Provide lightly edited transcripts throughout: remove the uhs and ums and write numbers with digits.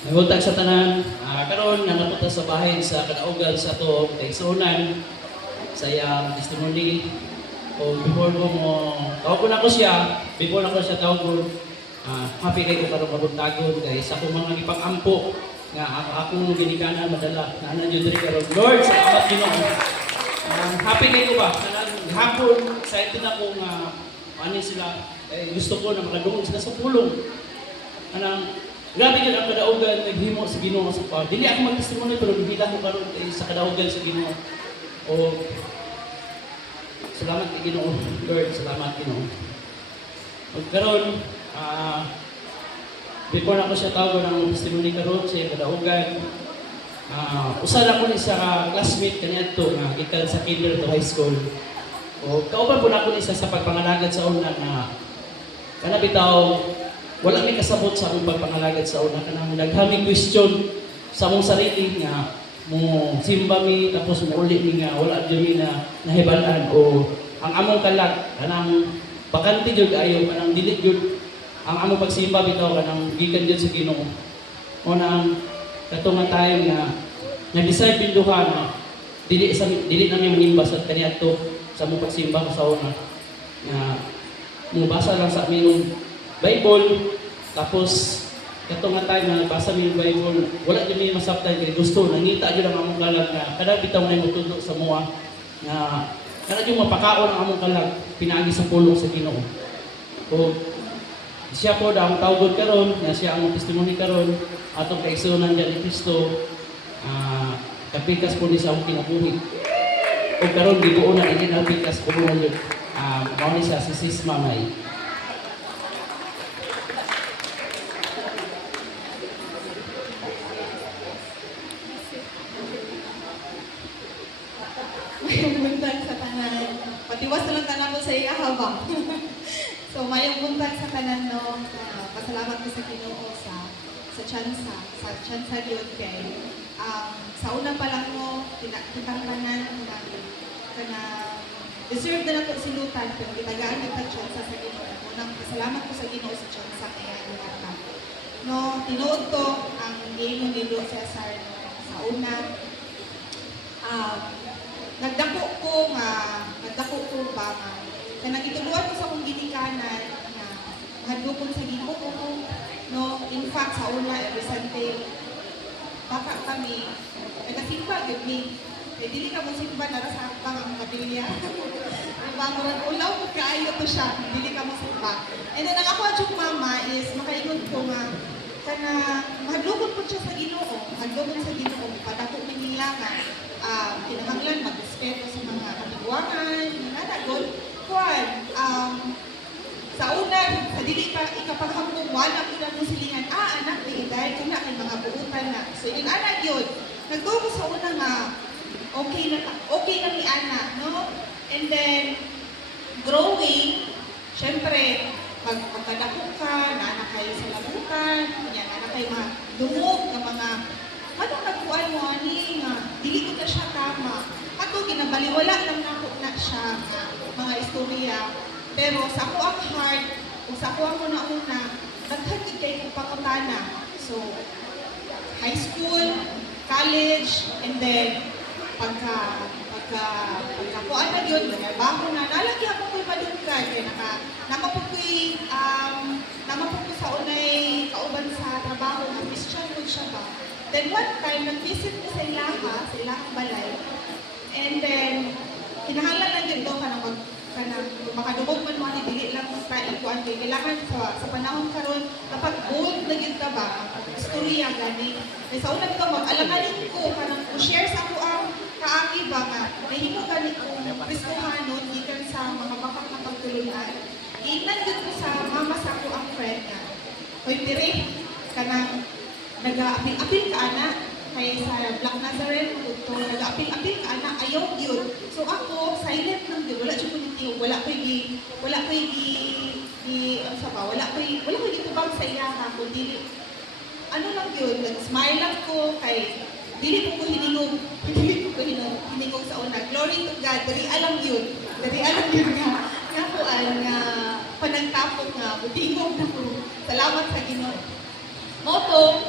Nangutang sa tanan, karon nga napunta sa bahay sa kadaugan sa to kay sunan sa iyang testimony o before ko mo tawag ko na ko siya, before na ko siya tawag ko, happy kay ko karon mabuntagon kay sa akong mga ipag-ampo nga akong ginikanan madala na ana jud diri karon. Lord, salamat Ginoo. Happy kay ko ba kanang hapon excited ako nga ano sila gusto ko na makadungog sila sa pulong. Anang grabe yun ang kadaugan, naghimo sa Ginoo sa pa. Dili ako mag-testimony pero bibila ko karon sa kadaugan sa Ginoo. O salamat kay Ginoo, Lord, salamat Ginoo. Ug karon before na ko siya tawag ng testimony karon sa kadaugan. Usa na ko ni sa classmate kaniadto nga gikan sa kinder to high school. O kauban po na ko ni sa pagpangalagad sa una nga kana bitaw wala may kasabot sa akong pagpangalagad sa una kanang naghaming question sa mong sarili nga mo simba mi tapos mo uli mi nga wala jud mi na nahibalan o ang among kalag kanang bakante jud ayo kanang dili jud ang among pagsimba bitaw kanang gikan jud sa Ginoo. O nang kato nga time nga nag-decide pinduhan na dili na mi manimba sa kaniadto sa among pagsimba sa una nga mubasa lang sa aming Bible, tapos kato nga time na basa mi yung Bible, wala din mi masabtan kay gusto nangita jud ang among kalag nga kada bitaw na mutudo sa mua nga kada yung mapakaon ang among kalag pinaagi sa pulong sa Ginoo. O siya po daw ang tawgon karon, nga siya ang testimony karon atong kaigsunan diyan ni Kristo. Kapikas po ni sa akong kinabuhi. O karon gibuo na ini ang pikas ko mo yun. Mao ni siya si Sis Mamay. Mayong buntag sa tanan. Patiwas na lang tanan ko sa iya habang. So mayong buntag sa tanan no. Pasalamat ko sa Ginoo sa chance gyud kay sa una pa lang mo kitang tanan kana deserve na nato silutan pero gitagaan kita chance sa Ginoo. Unang pasalamat ko sa Ginoo sa chance kaya niya. No, tinuod ko ang game ng Ginoo sa Cesar sa una. Nagdako ko ba nga kanang ituluan ko sa akong ginikanan na mahadlokon sa Ginoo ko no. In fact sa una Vicente baka kami nagasimba gyud mi kay dili ka mo simba nara sa akbang ang kapilya diba murag ulaw ko kaayo to siya dili ka mo simba. And then ang ako adjung mama is makaingon ko nga kana mahadlokon po siya sa Ginoo, mahadlokon sa Ginoo padako mi nila nga kinahanglan mag-respeto sa mga katiguangan, nanagod, kuwan, sa una, sa dili pa ikapaghambong, wala ko na mong silingan, anak, dahil ko na kay mga buutan na. So, yung anak yun, nagtuko sa una nga, okay na ni Ana, no? And then, growing, syempre, pagkadako ka, naanak kayo sa labukan, naanak kayo mga dumog na mga anong nagkuhan mo ani nga dili ko na siya tama. Ato ginabaliwala lang nako na siya nga mga istorya. Pero sa ako ang heart, o sa ako ang una-una, daghan gid kay kong pangutana. So high school, college, and then pagka kuan na gyud, nagabaho na nalagi ako koy padungkad kay nakapukoy sa unay kauban sa trabaho nga Christian food siya ba. Then one time, nag-visit ko sa ilahang balay. And then, kinahanglan lang din daw makadungog man mo ani dili lang sa ikuan kay kailangan sa panahon karon kapag bold na gyud ka ba istorya gani. Kay sa una ko mag-alanganin ko kanang share sa ako ang kaagi ba nga nahimo gani ko Kristohanon gikan sa mga bapak na pagtulunan. Ingnan gyud ko sa mama sa ako ang friend nga. Hoy dire kanang nag-apil-apil ka anak kay sa Black Nazarene to nag-apil-apil ka anak ayaw yun. So ako silent lang yun, wala siya kunitiyo, wala ko gitubang sa iya ha kundi ano lang yun, nag-smile lang ko kay dili ko hiningog sa una. Glory to God, dari alam yun nga kuan nga panagtapok nga butingog na ko. Salamat sa Ginoo. Moto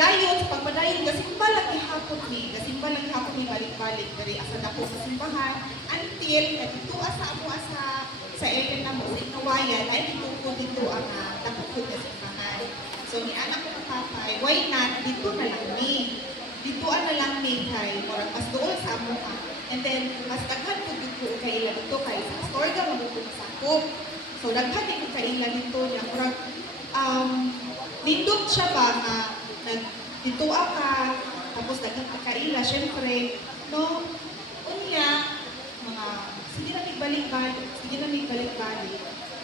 padayon, sa pagpadayon, gasimba lang ihapon ni balik-balik dari asa dako sa simbahan until kadto sa area na mo sa Inawayan ay dito dito ang dako sa simbahan. So ni anak ko ng papay, why not dito na lang ni. Ditoan na lang ni kay murag mas dool sa amo ha. And then mas daghan ko dito kay ila dito kay sa store ga mo dito masakop. So daghan din ko kay ila dito niya murag nindot siya ba nga dito ka tapos daghan ka kaila syempre no unya mga sige na balik-balik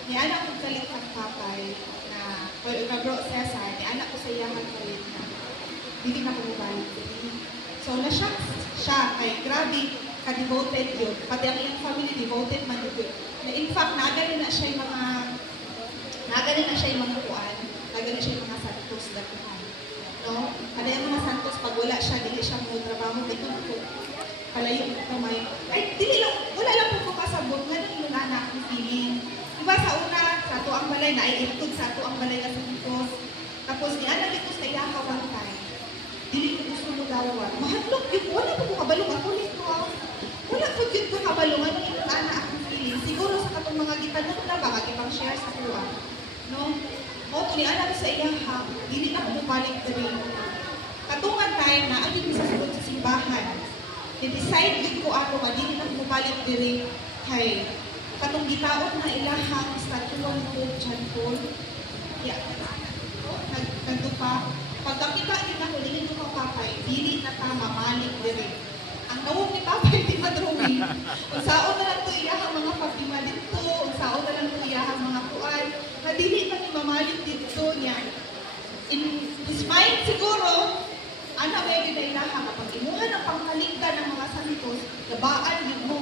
ni anak ko kalit kang papay na bro Cesar ni anak ko sa iyahan kalit na hindi na ko balik so na-shock siya kay grabe ka-devoted yun pati ang iyang family devoted man yun na in fact naaganin na siya yung mga kuan naaganin siya yung mga santos datuhan no? Ano yung mga santos, pag wala siya, dili siya mo trabaho, dito po, palayo kamay. Ay, wala lang po kasabot, nga nang yung anak ng feeling. Diba sa una, sa ato ang balay, naiitog sa ato ang balay na santos. Tapos, ni anak ito sa iyaka one time. Dili ko gusto mo dawan. Mahadlok yun, wala po ko kabalong ako nito. Wala po yun ko kabalong, ano yung anak akong feeling. Siguro sa katong mga gitanong na ba, mag-ibang share sa kuha. No? O, tulian sa iyaka, dili na ko balik diri. Katungan time na ayun sa sulod sa simbahan. I-decide din ko ako nga dili na ko balik diri kay katong gitaon na ilahang statuan ko John Paul. Yeah. Nagdupa. Pagkakita din ako, dili ko papay, dili na ta mamalik diri. Ang nawog ni papay di madrumi. Unsaon na lang to iyahang mga pagtima dito, unsaon na lang to iyahang mga kuan. Dili pa ni mamalik dito niya. In his mind siguro, ana ba yung ilaha kapag imuhan ang pangkaligdan ng mga santos, gabaan yun mo.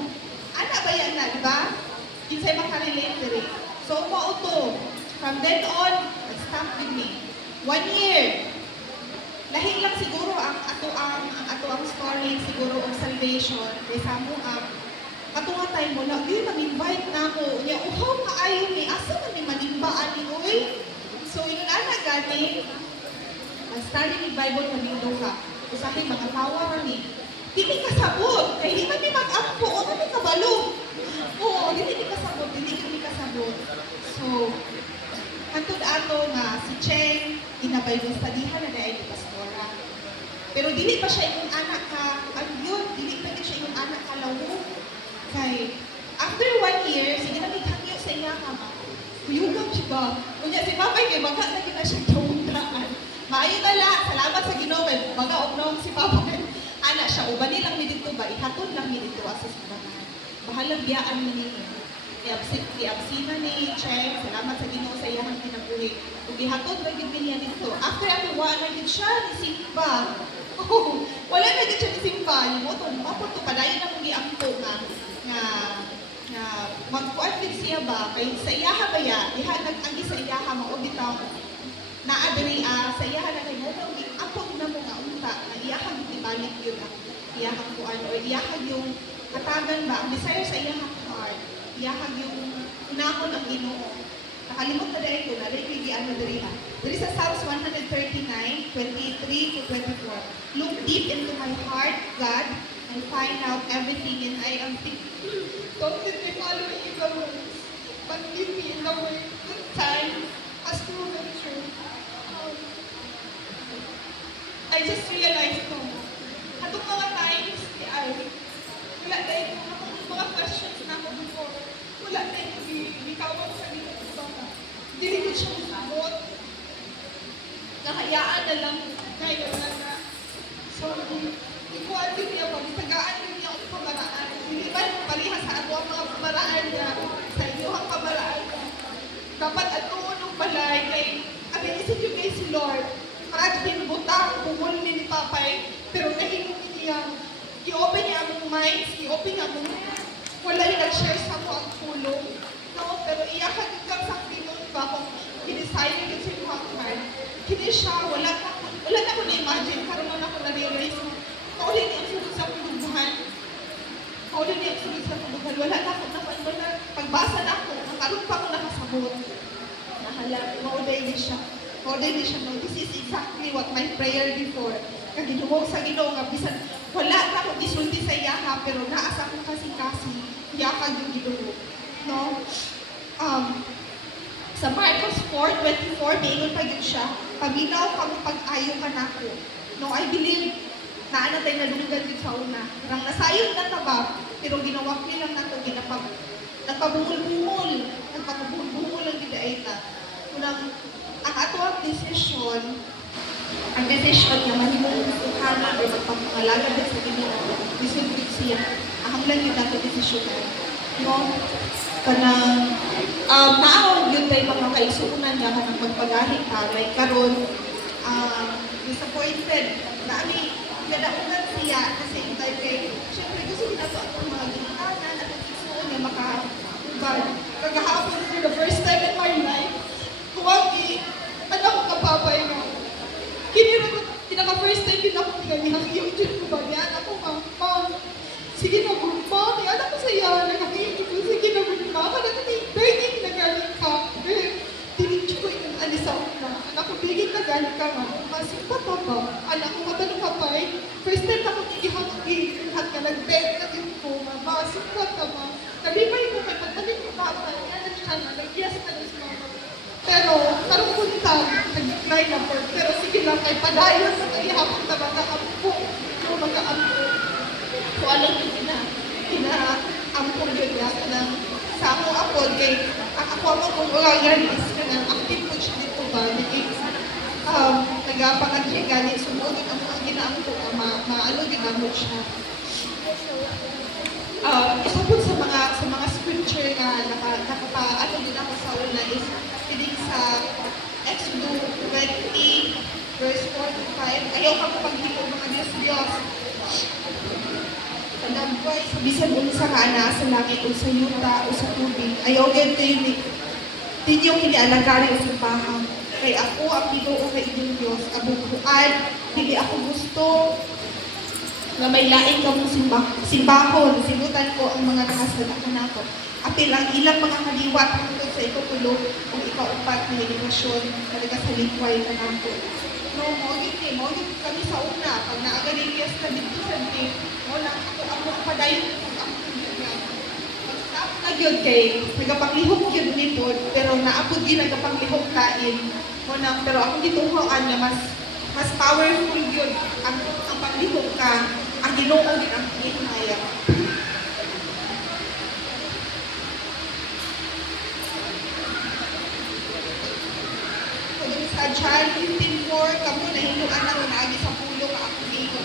Ana ba yan na, di ba? Kinsay makarelate diri. So, mauto. From then on, nag-stop with me. 1 year. Lahi lang siguro ang ato ang story siguro of salvation. Kay Samu katunga tayo mo na, di mag-invite na ako. Unya, uhaw ka ayaw ni, asa man ni manimbaan ni Uy? So, yun na gani, mag-study ni Bible kami ka. Usahin, mga tawa ni. Di mi kasabot, kaya di man mi mag-ampo, o kami kabalo. Oo, di mi kasabot, di mi kasabot. So, hantod ato nga si Cheng, ina-Bible studyhan na dahil ni Pastora. Pero dili pa siya yung anak ka, ano yun, dili pa siya yung anak ka lawo. Kay, after 1 year, sige na naghangyo sa iya ka ma. Kuyugang siya ba? Kunya si Papay kay baga na gina siya tawundaan. Maayo na lang, salamat sa Ginoo kay baga og si Papay. Ana siya ubani lang mi dito ba? Ihatod lang mi dito asa sa babahan. Bahalang biyaan mo ninyo. Iabsina ni Cheng, salamat sa Ginoo sa iyang kinabuhi. Ug ihatod ra gyud niya dito. After ako wala gyud siya ni Simba. Oh, wala na gyud siya ni Simba. Yung mo to, mapunto padayon na mo giampo nga magkuan din siya ba kay sa iyaha ba ya ihatag ang sa iyaha mao bitaw naa diri sa iyaha na kay mo ako na mo nga unta na iyaha gibalik yun iyaha kuan o iyaha yung katagan ba ang desire sa iyaha heart iyaha yung unahon ang Ginoo nakalimot na dai ko na dili ano diri sa Psalms 139:23 to 24 look deep into my heart God and find out everything and I am don't let me follow evil ways, but lead me in the way that time has proven true. I just realized no, atong mga times, wala tayo mga questions na ako before. Wala tayo bitawag sa dito ko ba? Dili ko siya masabot. Nakayaan na lang kayo na. So, ikuan din niya pag tagaan din niya ang pamaraan. Hindi ba paliha sa ato ang mga pamaraan niya sa inyong pamaraan niya. Dapat ato nung balay kay abilisip yung kay si Lord. Marag binubutang, bumul ni Papay, pero nahimong niya. I-open niya among minds, i-open niya among wala yung nag-share sa mo ang tulong. No, pero iyakan yung kang sakti mo ba kung i-desire yung sa inyong heart. Hindi siya, wala na ko na-imagine, karoon na ako na-realize mo. Kaulin niya ang sunod sa pulubuhan. Kaulin niya ang sunod sa pulubuhan. Wala na ako pagbasa na ako, nakaroon pa ako nakasabot. Nahala, mauday niya siya. O din siya, no, this is exactly what my prayer before. Kaginumog sa Ginoo nga bisan wala na ako gisulti sa iya ha, pero naasa ko kasi yakag yung Ginoo. No? Sa Marcos 4:24, maingon pa yun siya, paminaw kang pag-ayo ka nako. No, I believe na ano tayo nadunggan din sa una. Parang nasayod na taba, pero ginawa ko lang nato, nagpabungol-bungol ang gidaita. Unang, ang ato ang decision niya, mahimong tuhanan o magpapangalaga din sa Ginoo, disulti siya. Ahang lang yun nato decision na. No? Kanang, naawag yun tayo mga kaisuunan niya kanang magpagalit ka, like karon disappointed, na gadaunan siya kasi tayo kay, syempre gusto din ako ang mga ginikanan at ang isuon niya makahubad. Kagahapon for the first time in my life, kuwagi, anak ko kapapay nga. Kinira ko, pinaka-first time din ako pinagihang yung dyan ko ba niya, ako ma'am, sige na gumpa, ni anak ko saya, nakakiyong ko, sige na gumpa, begging na galing ka. Tinidyo ko yung alisaw na, anak ko, begging na galing ka nga, masip pa ba? Anak ko, matanong ka pa eh, first time ako gigihang at ka, nag-beg na din ko, masip pa ba? Nalibay ko kay pagdating ko bata, yan siya na, nag-yes na rin mama. Pero, karong punta, nag-try na po, pero sige lang, kay padayon sa kayahapon na mag-aampo, so, alam niyo kina-ampong yun niya, kanang sa ako apod, kay ako kung organis, kanang active po siya dito ba, nag-apangadya gani, sumunod ang mga ginaampo, maano ginamot siya. Isa po sa mga scripture na nakapaano din ako sa una is piling sa Exodus 20 verse 4 to 5. Ayaw ka paghimo mga Diyos. Sa nagboy, sa bisan unsa ka ana sa langit o sa yuta o sa tubig. Ayaw din tayo tinyong kinialagari o simbahan. Kay ako ang Ginoo kay inyong Diyos. Kabubuan, hindi ako gusto na may laing ka mong simbahon, sinutan ko ang mga nakasada ka na ko. Apil ang ilang mga kaliwat tungkol sa ikutulo kung ikaupat na edukasyon talaga sa likway ka na ko. No, mawagin kami sa una, pag naagaling ka dito sa day, mo lang ako padayon ang mag-stop na yun kay nagapanglihok yun ni Pod, pero naapod yun nagapanglihok kain. Mo na, pero akong gituhoan na mas powerful yun ang panglihok ka, ang Ginoo din ang hinaya. Kung sa John 15:4, kamo na hinuan na naagi sa pulo ka ako dito.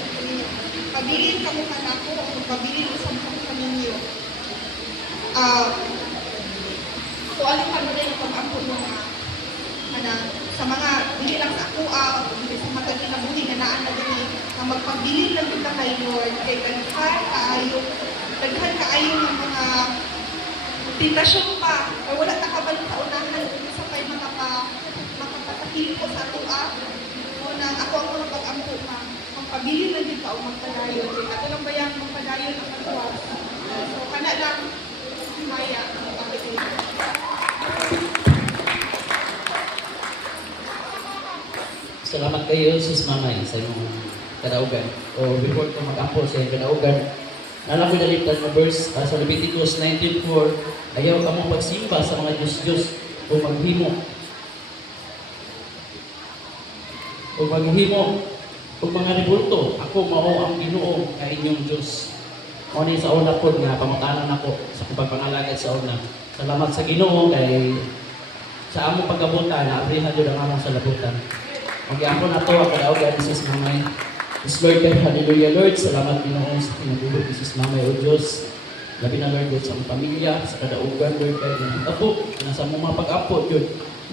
Pabilin kamo kanako o pabilin usab kamo kaninyo. Kung ano kamo rin ang pag-ampo mo na sa mga, hindi lang sa ako, sa mga kinabuhi na naan na din na magpabilin lang kita kay Lord, kay daghan kaayo ng mga tentasyon pa, o wala na kabalo sa unahan, sa kay makapatakil ko sa tuwa, o nang ako ang mga pag-ampo pa, magpabilin lang din ka o magpadayon, ato lang ba yung magpadayon ang katuwa? So, kana lang, maya, ang pag-ampo. Salamat kayo, Sis Mamay, sa inyong kadaugan. O before ko mag-ampo sa inyong kadaugan, nalang ko nalitan na verse sa Leviticus 19:4, ayaw ka mong pagsimba sa mga Diyos-Diyos o maghimo o mga rebulto. Ako mao ang Ginoo ka inyong Diyos. Mao ni sa una po nga pamutanan ako sa pagpangalagad sa una. Salamat sa Ginoo kay sa among pagkabutan na abrihan jud ang among salabutan. Mag-iampo na to, ako daw gani Sis Mamay. Yes, Lord God, hallelujah, Lord. Salamat Ginoo sa pinagulog ni Sis Mamay, O Diyos. Labi na, Lord, sa among pamilya, sa kadaugan, Lord God, na apo, nasa mong mga pag-apo,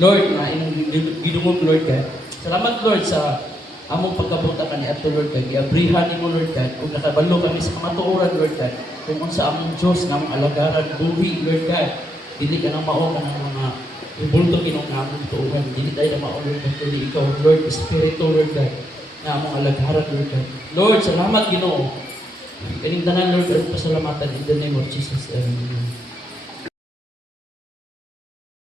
Lord, na inyong ginungog, Lord God. Salamat, Lord, sa among pagkabuta ka ni Ato, Lord God. Iabrihan mo, Lord God, kung nakabalo kami sa mga tuoran, Lord God, kung sa among Diyos, na among alagaran, buhi, Lord God. Dili ka nang mao ka ng mga ibulto kinong namong tuuhan. Dili tayo na mao-Lord God, kundi ikaw, Lord, Espiritu, Lord God, na among alagharan, Lord God. Lord, salamat Ginoo. Kaning tanan, Lord, at pasalamatan in the name of Jesus. Amen.